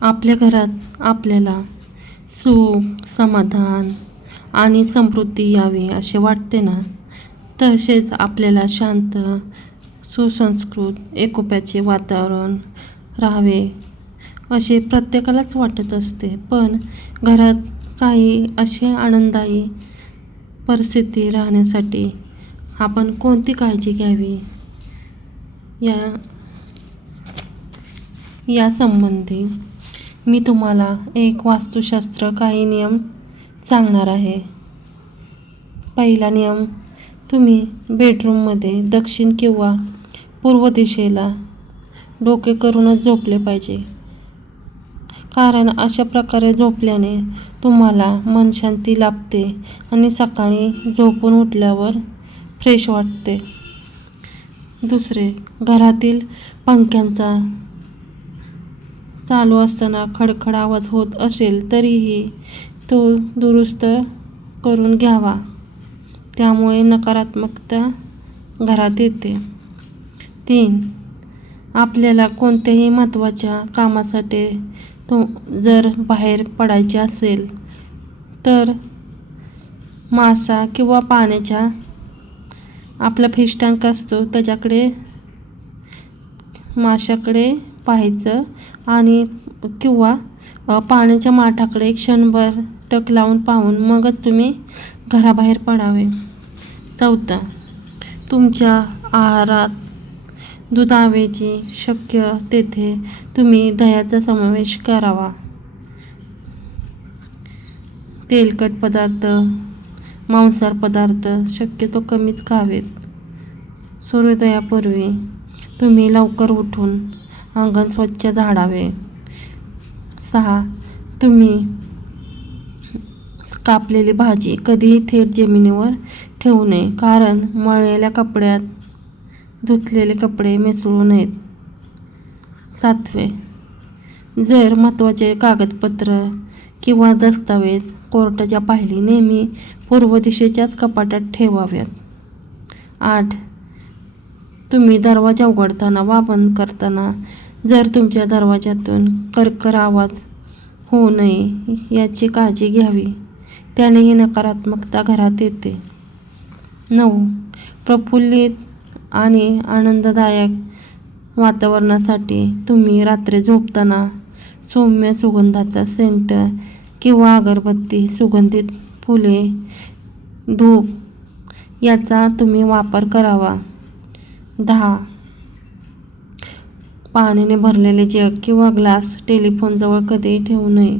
आपल्या घरात आपल्याला सुख, समाधान आणि समृद्धी यावी असे वाटते ना, तसेच आपल्याला शांत, सुसंस्कृत, एकोप्याचे वातावरण राहावे असे प्रत्येकालाच वाटत असते. पण घरात काही अशी आनंददायी परिस्थिती राहण्यासाठी आपण कोणती काळजी घ्यावी यासंबंधी मी तुम्हाला एक वास्तुशास्त्र काही नियम सांगणार आहे. पहिला नियम, तुम्ही बेडरूममध्ये दक्षिण किंवा पूर्व दिशेला डोके करूनच झोपले पाहिजे. कारण अशा प्रकारे झोपल्याने तुम्हाला मनशांती लाभते आणि सकाळी झोपून उठल्यावर फ्रेश वाटते. दुसरे, घरातील पंख्यांचा चालू असताना खडखड आवाज होत असेल तरीही तो दुरुस्त करून घ्यावा. त्यामुळे नकारात्मकता घरात येते. 3. आपल्याला कोणत्याही महत्त्वाच्या कामासाठी जर बाहेर पडायचे असेल तर मासा किंवा पाण्याच्या आपला फिश टँक असतो त्याच्याकडे, माशाकडे पाहायचं आणि किंवा पाण्याच्या माठाकडे क्षणभर टक लावून पाहून मगच तुम्ही घराबाहेर पडावे. 4. तुमच्या आहारात दुधाऐवजी शक्य तेथे तुम्ही दह्याचा समावेश करावा. तेलकट पदार्थ, मांसाहार पदार्थ शक्यतो कमीच खावेत. सूर्योदयापूर्वी तुम्ही लवकर उठून अंगण स्वच्छ झाडावे. 6. तुम्ही कापलेली भाजी कधीही थेट जमिनीवर ठेवू नये, कारण मळलेल्या कपड्यात धुतलेले कपडे मिसळू नयेत. 7. जर महत्त्वाचे कागदपत्र किंवा दस्तावेज कोर्टाच्या फायली नेहमी पूर्व दिशेच्याच कपाटात ठेवाव्यात. 8. तुम्ही दरवाजा उघडताना वा बंद करताना जर तुमच्या दरवाजातून करकर आवाज होऊ नये याची काळजी घ्यावी. त्यानेही नकारात्मकता घरात येते. 9. प्रफुल्लित आणि आनंददायक वातावरणासाठी तुम्ही रात्री झोपताना सौम्य सुगंधाचा सेंट किंवा अगरबत्ती, सुगंधित फुले, धूप याचा तुम्ही वापर करावा. 10. पाण्याने भरलेले जग किंवा ग्लास टेलिफोनजवळ कधीही ठेवू नये.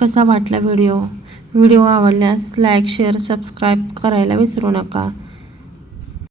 कसा वाटला व्हिडिओ आवडल्यास लाईक, शेअर, सबस्क्राईब करायला विसरू नका.